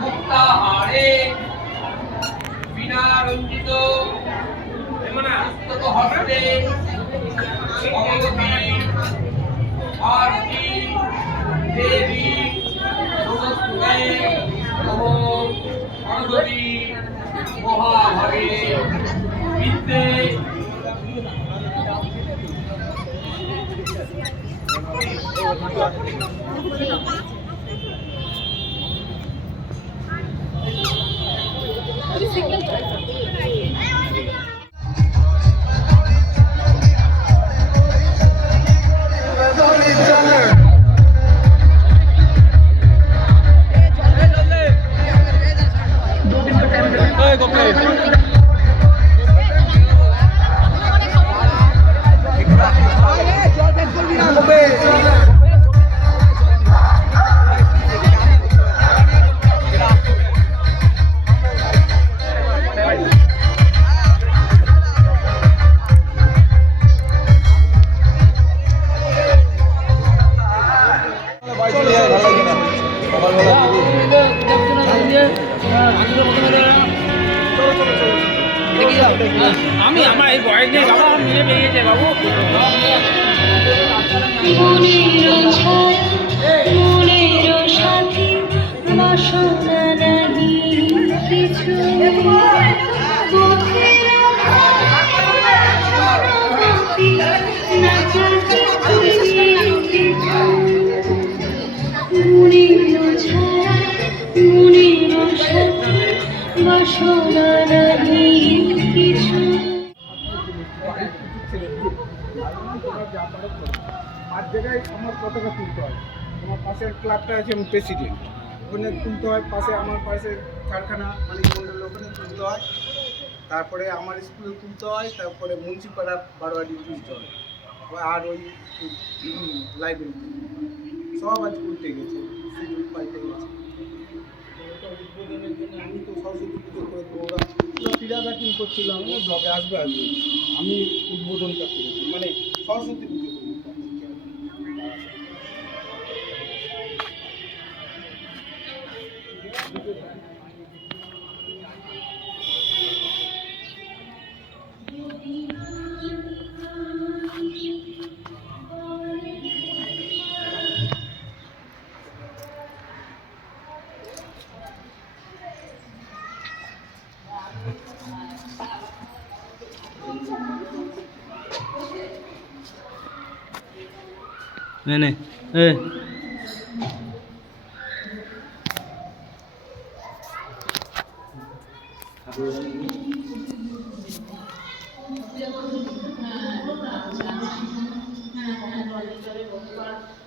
국가 বিনা রঞ্জিত। পুস্তক ভারতী দেবী নমস্তে ওম Saraswati মহাভাগে বিদ্যে। Go play. আমি আমার এই বয়স নেই বাবা আমি মিলে বেরিয়েছে বাবু। কিছু। কিছু পাঁচ জায়গায় আমার পতাকা তুলতে হয় আমার পাশের ক্লাবটা আছে আমি প্রেসিডেন্ট ওখানে তুলতে হয় পাশে আমার পাশে কারখানা মালিক ওখানে তুলতে হয় তারপরে আমার স্কুলে তুলতে হয় তারপরে মুন্সিপাড়া বারোয়ারি তুলতে হয় আর ওই লাইব্রেরি সব আজ উল্টে গেছে পাল্টে গেছে আমি তো সরস্বতী পুজো করে দেবো ওরা ওরা ক্রীড়াঘাটি করছিল আমি ব্লগে আসবে আসবে আমি উদ্বোধনটা করেছি। মানে সরস্বতী পুজো নে নে এ। সব